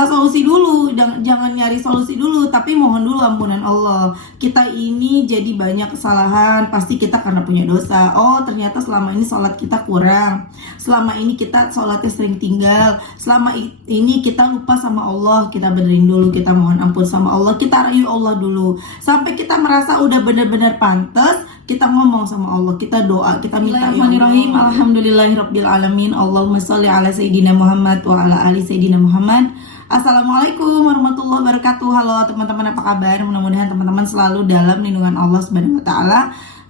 minta solusi dulu, jangan nyari solusi dulu, tapi mohon dulu ampunan Allah. Kita ini jadi banyak kesalahan, pasti kita karena punya dosa. Oh ternyata selama ini sholat kita kurang, selama ini kita sholatnya sering tinggal, selama ini kita lupa sama Allah. Kita benerin dulu, kita mohon ampun sama Allah, kita rayu Allah dulu, sampai kita merasa udah bener-bener pantas. Kita ngomong sama Allah, kita doa, kita minta ya Allah. Alhamdulillahirabbil alamin. Allahumma sholli ala sayyidina Muhammad wa ala ali sayyidina Muhammad. Assalamualaikum warahmatullahi wabarakatuh. Halo teman-teman, apa kabar? Mudah-mudahan teman-teman selalu dalam lindungan Allah Subhanahu wa taala.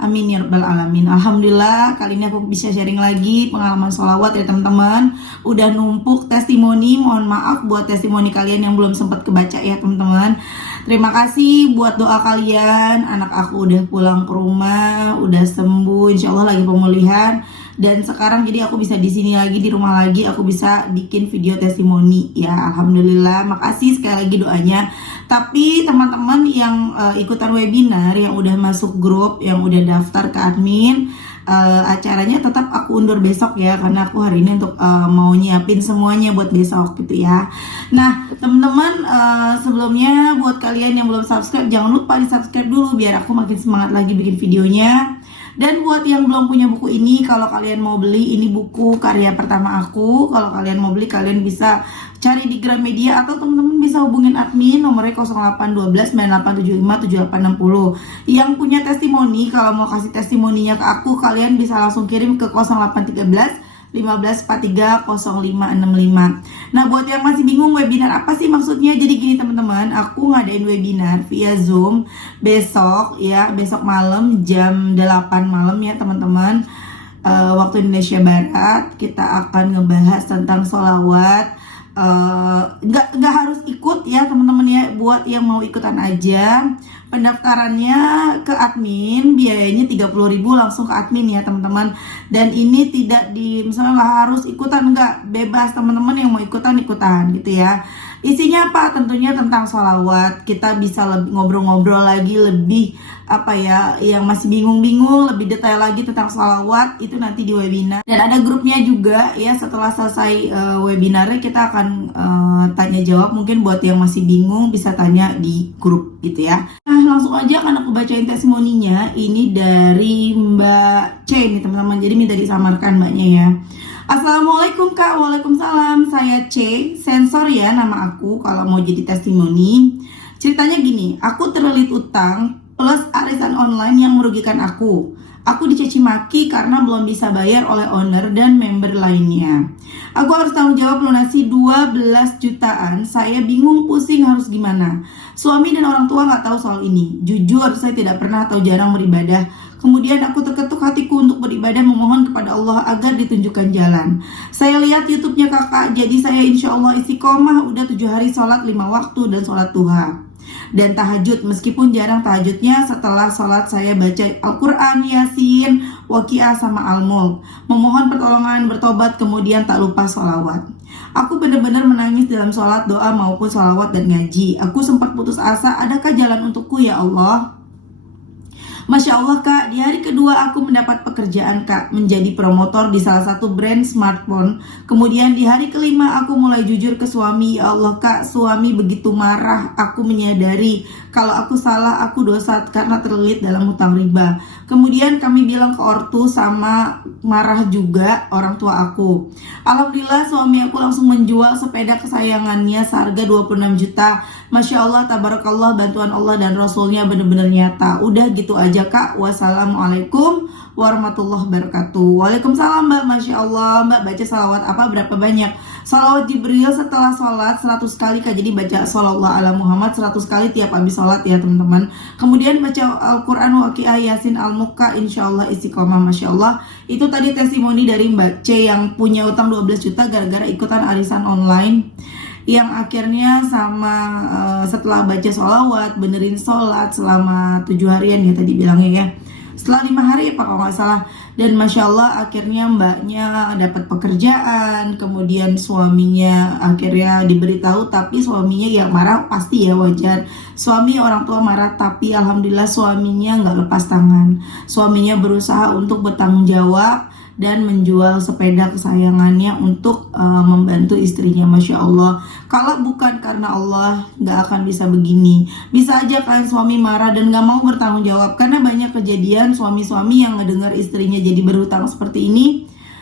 Amin ya rabbal alamin. Alhamdulillah, kali ini aku bisa sharing lagi pengalaman sholawat ya teman-teman. Udah numpuk testimoni, mohon maaf buat testimoni kalian yang belum sempat kebaca ya teman-teman. Terima kasih buat doa kalian. Anak aku udah pulang ke rumah, udah sembuh, insya Allah lagi pemulihan. Dan sekarang jadi aku bisa di sini lagi, di rumah lagi, aku bisa bikin video testimoni ya. Alhamdulillah, makasih sekali lagi doanya. Tapi teman-teman yang ikutan webinar, yang udah masuk grup, yang udah daftar ke admin, acaranya tetap aku undur besok ya, karena aku hari ini untuk mau nyiapin semuanya buat besok gitu ya. Nah teman-teman, sebelumnya buat kalian yang belum subscribe, jangan lupa di subscribe dulu biar aku makin semangat lagi bikin videonya. Dan buat yang belum punya buku ini, kalau kalian mau beli, ini buku karya pertama aku. Kalau kalian mau beli, kalian bisa cari di Gramedia, atau teman-teman bisa hubungin admin, nomornya 0812 9875 7860. Yang punya testimoni, kalau mau kasih testimoninya ke aku, kalian bisa langsung kirim ke 0813 1543 0565. Nah buat yang masih bingung webinar apa sih maksudnya, jadi gini teman-teman, aku ngadain webinar via Zoom besok ya, besok malam jam 8 malam ya teman-teman, waktu Indonesia Barat. Kita akan ngebahas tentang sholawat. Nggak harus ikut ya teman-teman ya, buat yang mau ikutan aja. Pendaftarannya ke admin, biayanya 30.000 langsung ke admin ya teman-teman. Dan ini tidak misalnya nggak harus ikutan, nggak, bebas teman-teman yang mau ikutan gitu ya. Isinya apa? Tentunya tentang sholawat. Kita bisa ngobrol-ngobrol lagi lebih apa ya, yang masih bingung-bingung lebih detail lagi tentang sholawat itu nanti di webinar. Dan ada grupnya juga ya, setelah selesai webinarnya kita akan tanya jawab. Mungkin buat yang masih bingung bisa tanya di grup gitu ya. Nah langsung aja kan aku bacain testimoninya. Ini dari Mbak C nih teman-teman, jadi minta disamarkan mbaknya ya. Assalamualaikum Kak. Waalaikumsalam. Saya C, sensor ya nama aku kalau mau jadi testimoni. Ceritanya gini, aku terlilit utang plus arisan online yang merugikan aku. Aku dicaci maki karena belum bisa bayar oleh owner dan member lainnya. Aku harus tanggung jawab lunasi 12 jutaan. Saya bingung, pusing harus gimana. Suami dan orang tua nggak tahu soal ini. Jujur saya tidak pernah atau jarang beribadah. Kemudian aku terketuk hatiku untuk beribadah, memohon kepada Allah agar ditunjukkan jalan. Saya lihat YouTube-nya kakak, jadi saya insya Allah istiqomah udah 7 hari sholat 5 waktu dan sholat duha dan tahajud. Meskipun jarang tahajudnya, setelah sholat saya baca Al-Quran, Yasin, Waqiah sama Al-Mulk, memohon pertolongan, bertobat, kemudian tak lupa sholawat. Aku benar-benar menangis dalam sholat, doa maupun sholawat dan ngaji. Aku sempat putus asa, adakah jalan untukku ya Allah? Masya Allah Kak, di hari kedua aku mendapat pekerjaan Kak, menjadi promotor di salah satu brand smartphone. Kemudian di hari kelima aku mulai jujur ke suami. Ya Allah Kak, suami begitu marah. Aku menyadari kalau aku salah, aku dosa karena terlilit dalam hutang riba. Kemudian kami bilang ke ortu, sama marah juga orang tua aku. Alhamdulillah suami aku langsung menjual sepeda kesayangannya seharga 26 juta. Masya Allah, tabarakallah, bantuan Allah dan Rasulnya benar-benar nyata. Udah gitu aja Kak. Wassalamualaikum warahmatullahi wabarakatuh. Waalaikumsalam Mbak. Masya Allah, Mbak baca salawat apa, berapa banyak? Salawat Jibril setelah sholat 100 kali Kak. Jadi baca sallallahu ala Muhammad 100 kali tiap habis sholat ya teman-teman. Kemudian baca Al-Quran, Waqiah, Yasin, Al-Muka, insya Allah istiqomah. Masya Allah. Itu tadi testimoni dari Mbak C yang punya utang 12 juta gara-gara ikutan arisan online, yang akhirnya setelah baca sholawat, benerin sholat selama 7 harian ya tadi bilangnya ya, setelah 5 hari apa kalau nggak salah. Dan Masya Allah akhirnya mbaknya dapat pekerjaan. Kemudian suaminya akhirnya diberitahu, tapi suaminya ya marah, pasti ya wajar. Suami orang tua marah, tapi alhamdulillah suaminya nggak lepas tangan. Suaminya berusaha untuk bertanggung jawab dan menjual sepeda kesayangannya untuk membantu istrinya. Masya Allah, kalau bukan karena Allah nggak akan bisa begini. Bisa aja kan suami marah dan nggak mau bertanggung jawab, karena banyak kejadian suami-suami yang ngedengar istrinya jadi berhutang seperti ini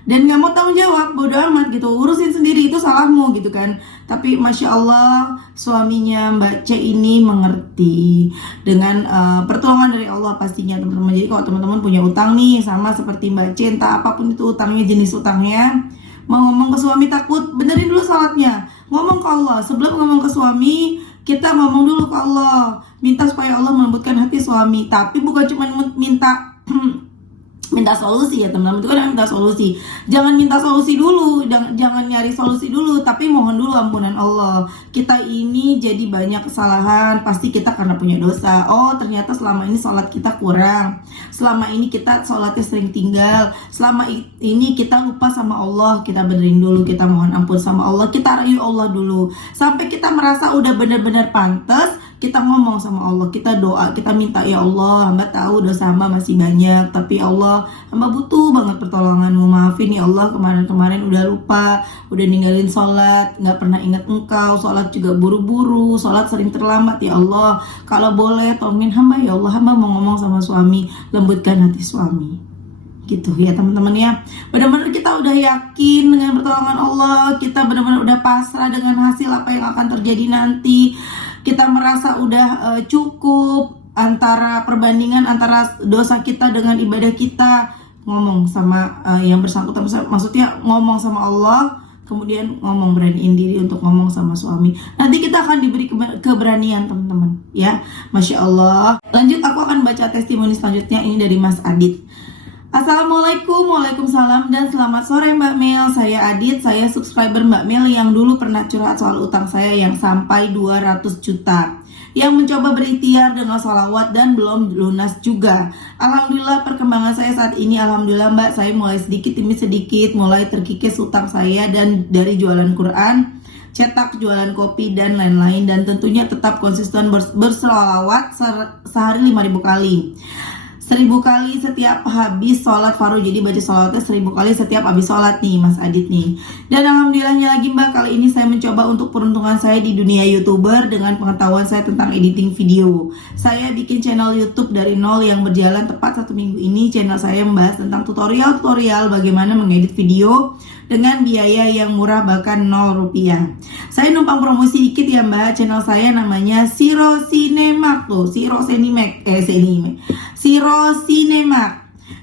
dan nggak mau tanggung jawab, bodo amat gitu, urusin sendiri, itu salahmu gitu kan. Tapi Masya Allah, suaminya Mbak C ini mengerti dengan pertolongan dari Allah pastinya teman-teman. Jadi kalau teman-teman punya utang nih sama seperti Mbak C, entah apapun itu utangnya, jenis utangnya, mau ngomong ke suami takut, benerin dulu salatnya, ngomong ke Allah. Sebelum ngomong ke suami, kita ngomong dulu ke Allah, minta supaya Allah melembutkan hati suami. Tapi bukan cuma minta minta solusi ya teman-teman, itu kan minta solusi. Jangan minta solusi dulu, jangan nyari solusi dulu, tapi mohon dulu ampunan Allah. Kita ini jadi banyak kesalahan, pasti kita karena punya dosa. Oh ternyata selama ini sholat kita kurang, selama ini kita sholatnya sering tinggal, selama ini kita lupa sama Allah. Kita benerin dulu, kita mohon ampun sama Allah, kita rayu Allah dulu, sampai kita merasa udah benar-benar pantas. Kita ngomong sama Allah, kita doa, kita minta, ya Allah, hamba tahu dosa hamba masih banyak, tapi Allah, hamba butuh banget pertolonganmu. Maafin ya Allah, kemarin-kemarin udah lupa, udah ninggalin sholat, gak pernah ingat engkau, sholat juga buru-buru, sholat sering terlambat ya Allah. Kalau boleh tolongin hamba ya Allah, hamba mau ngomong sama suami, lembutkan hati suami. Gitu ya teman-teman ya. Benar-benar kita udah yakin dengan pertolongan Allah, kita benar-benar udah pasrah dengan hasil apa yang akan terjadi nanti. Kita merasa udah cukup antara perbandingan antara dosa kita dengan ibadah kita. Ngomong sama yang bersangkutan, maksudnya ngomong sama Allah, kemudian beraniin diri untuk ngomong sama suami. Nanti kita akan diberi keberanian teman-teman ya. Masya Allah. Lanjut, aku akan baca testimoni selanjutnya, ini dari Mas Adit. Assalamualaikum, waalaikumsalam, dan selamat sore Mbak Mel. Saya Adit, saya subscriber Mbak Mel yang dulu pernah curhat soal utang saya yang sampai 200 juta, yang mencoba berikhtiar dengan sholawat dan belum lunas juga. Alhamdulillah perkembangan saya saat ini, alhamdulillah Mbak, saya mulai sedikit demi sedikit mulai terkikis utang saya, dan dari jualan Quran, cetak, jualan kopi, dan lain-lain, dan tentunya tetap konsisten berselawat sehari 5.000 kali. 1000 kali setiap habis sholat fardu. Jadi baca sholatnya 1000 kali setiap habis sholat nih Mas Adit nih. Dan alhamdulillahnya lagi Mbak, kali ini saya mencoba untuk peruntungan saya di dunia YouTuber dengan pengetahuan saya tentang editing video. Saya bikin channel YouTube dari nol yang berjalan tepat 1 minggu ini. Channel saya membahas tentang tutorial bagaimana mengedit video dengan biaya yang murah, bahkan 0 rupiah. Saya numpang promosi dikit ya Mbak. Channel saya namanya Siro Cinemak tuh, Siro Cinemak.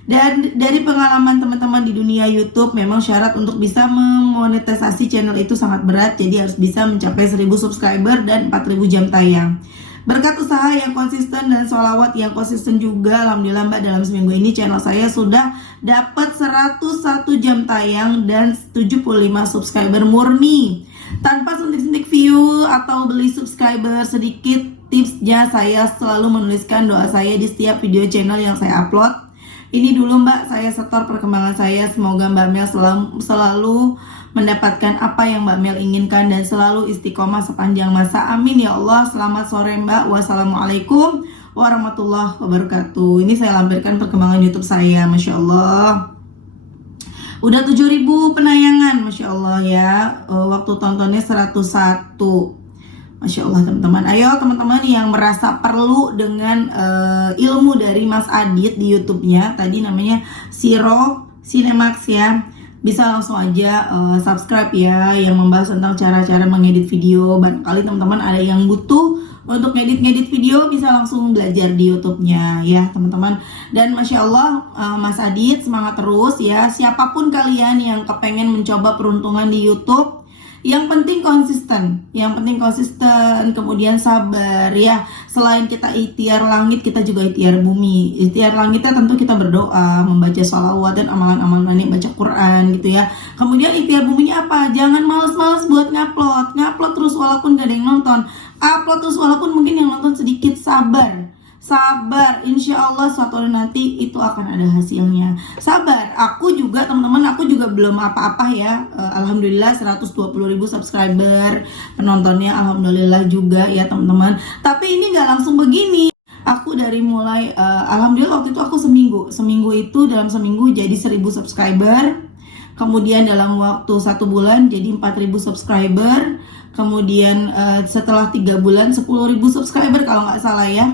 Dan dari pengalaman teman-teman di dunia YouTube, memang syarat untuk bisa memonetisasi channel itu sangat berat. Jadi harus bisa mencapai 1000 subscriber dan 4000 jam tayang. Berkat usaha yang konsisten dan sholawat yang konsisten juga, alhamdulillah Mbak, dalam seminggu ini channel saya sudah dapat 101 jam tayang dan 75 subscriber murni, tanpa suntik-suntik view atau beli subscriber sedikit. Tipsnya, saya selalu menuliskan doa saya di setiap video channel yang saya upload. Ini dulu Mbak, saya setor perkembangan saya. Semoga Mbak Mel selalu mendapatkan apa yang Mbak Mel inginkan dan selalu istiqomah sepanjang masa. Amin ya Allah. Selamat sore Mbak. Wassalamualaikum warahmatullahi wabarakatuh. Ini saya lampirkan perkembangan YouTube saya. Masya Allah, udah 7.000 penayangan. Masya Allah ya. Waktu tontonnya 101. Masya Allah teman-teman. Ayo teman-teman yang merasa perlu dengan ilmu dari Mas Adit di YouTube-nya, tadi namanya Siro Cinemak ya, bisa langsung aja subscribe ya, yang membahas tentang cara-cara mengedit video. Barangkali teman-teman ada yang butuh untuk ngedit video, bisa langsung belajar di YouTube-nya ya teman-teman. Dan Masya Allah, Mas Adit semangat terus ya. Siapapun kalian yang kepengen mencoba peruntungan di YouTube, yang penting konsisten, kemudian sabar ya. Selain kita ikhtiar langit, kita juga ikhtiar bumi. Ikhtiar langitnya tentu kita berdoa, membaca sholawat dan amalan-amalan yang baca Quran gitu ya. Kemudian ikhtiar buminya apa? Jangan males-males buat ngupload terus walaupun gak ada yang nonton. Upload terus walaupun mungkin yang nonton sedikit. Sabar, insya Allah suatu hari nanti itu akan ada hasilnya. Sabar, aku juga teman-teman, aku juga belum apa-apa ya. Alhamdulillah 120.000 subscriber, penontonnya alhamdulillah juga ya teman-teman. Tapi ini gak langsung begini. Aku dari mulai alhamdulillah waktu itu aku seminggu itu dalam seminggu jadi 1000 subscriber. Kemudian dalam waktu 1 bulan jadi 4000 subscriber. Kemudian setelah 3 bulan 10.000 subscriber kalau nggak salah ya.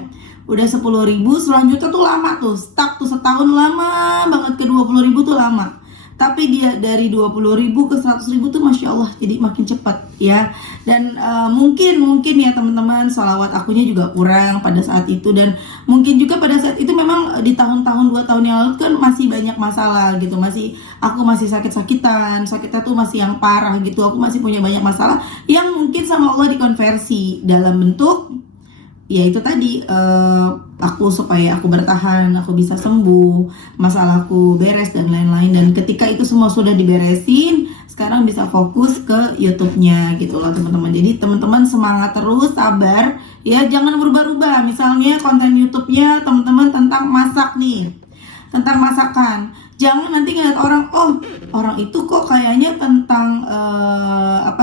Udah 10.000, selanjutnya tuh lama tuh, stuck tuh setahun lama banget, ke 20.000 tuh lama. Tapi dia dari 20.000 ke 100.000 tuh Masya Allah jadi makin cepat ya. Dan mungkin ya teman-teman, sholawat akunya juga kurang pada saat itu. Dan mungkin juga pada saat itu memang di tahun-tahun 2 tahun yang lalu kan masih banyak masalah gitu. Aku masih sakitnya tuh masih yang parah gitu. Aku masih punya banyak masalah yang mungkin sama Allah dikonversi dalam bentuk ya itu tadi, supaya aku bertahan, aku bisa sembuh, masalahku beres dan lain-lain. Dan ketika itu semua sudah diberesin, sekarang bisa fokus ke YouTube-nya gitu loh teman-teman. Jadi teman-teman semangat terus, sabar ya, jangan berubah-ubah. Misalnya konten YouTube-nya teman-teman tentang masak nih, tentang masakan. Jangan nanti ngeliat orang, oh orang itu kok kayaknya tentang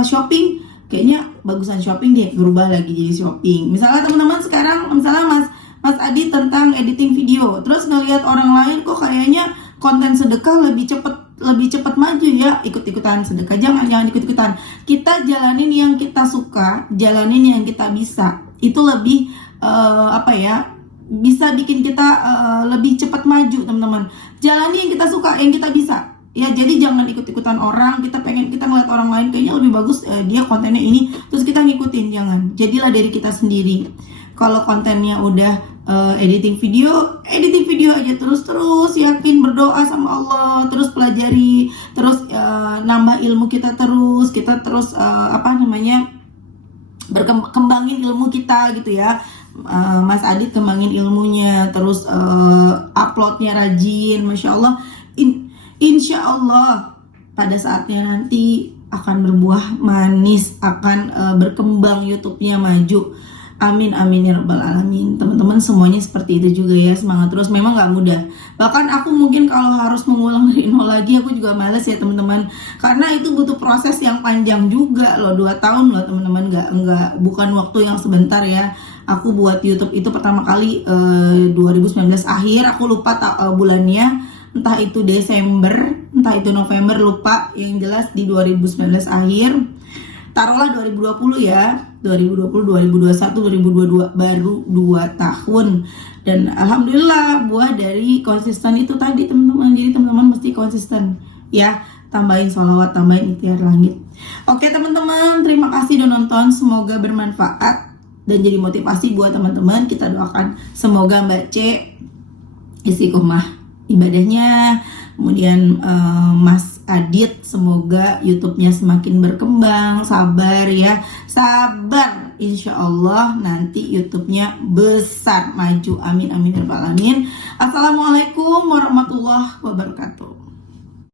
shopping, kayaknya bagusan shopping deh, berubah lagi jadi shopping. Misalnya teman-teman sekarang, misalnya Mas Adi tentang editing video, terus ngelihat orang lain kok kayaknya konten sedekah lebih cepet maju ya, ikut-ikutan sedekah. Jangan ikut-ikutan. Kita jalanin yang kita suka, jalanin yang kita bisa. Itu lebih bisa bikin kita lebih cepat maju teman-teman. Jalani yang kita suka, yang kita bisa. Ya, jadi jangan ikut-ikutan orang. Kita ngeliat orang lain kayaknya lebih bagus, dia kontennya ini, terus kita ngikutin. Jangan. Jadilah dari kita sendiri. Kalau kontennya udah editing video aja terus yakin, berdoa sama Allah, terus pelajari, terus nambah ilmu kita terus kembangin ilmu kita gitu ya. Mas Adit kembangin ilmunya, terus uploadnya rajin, Masya Allah. Insya Allah pada saatnya nanti akan berbuah manis, akan berkembang YouTube-nya, maju. Amin amin ya rabbal alamin. Teman-teman semuanya seperti itu juga ya, semangat terus. Memang gak mudah. Bahkan aku mungkin kalau harus mengulang dari nol lagi, aku juga males ya teman-teman. Karena itu butuh proses yang panjang juga loh, 2 tahun loh teman-teman. Bukan waktu yang sebentar ya. Aku buat YouTube itu pertama kali 2019 akhir, aku lupa bulannya. Entah itu Desember, entah itu November, lupa. Yang jelas di 2019 akhir. Taruhlah 2020 ya. 2020, 2021, 2022, baru 2 tahun. Dan alhamdulillah buah dari konsisten itu tadi teman-teman. Jadi teman-teman mesti konsisten ya. Tambahin sholawat, tambahin ikhtiar langit. Oke teman-teman, terima kasih udah nonton. Semoga bermanfaat dan jadi motivasi buat teman-teman. Kita doakan semoga Mbak C istiqomah ibadahnya, kemudian Mas Adit semoga YouTube-nya semakin berkembang, sabar ya, sabar, insya Allah nanti YouTube-nya besar, maju, amin amin ya rabbal alamin. Assalamualaikum warahmatullahi wabarakatuh.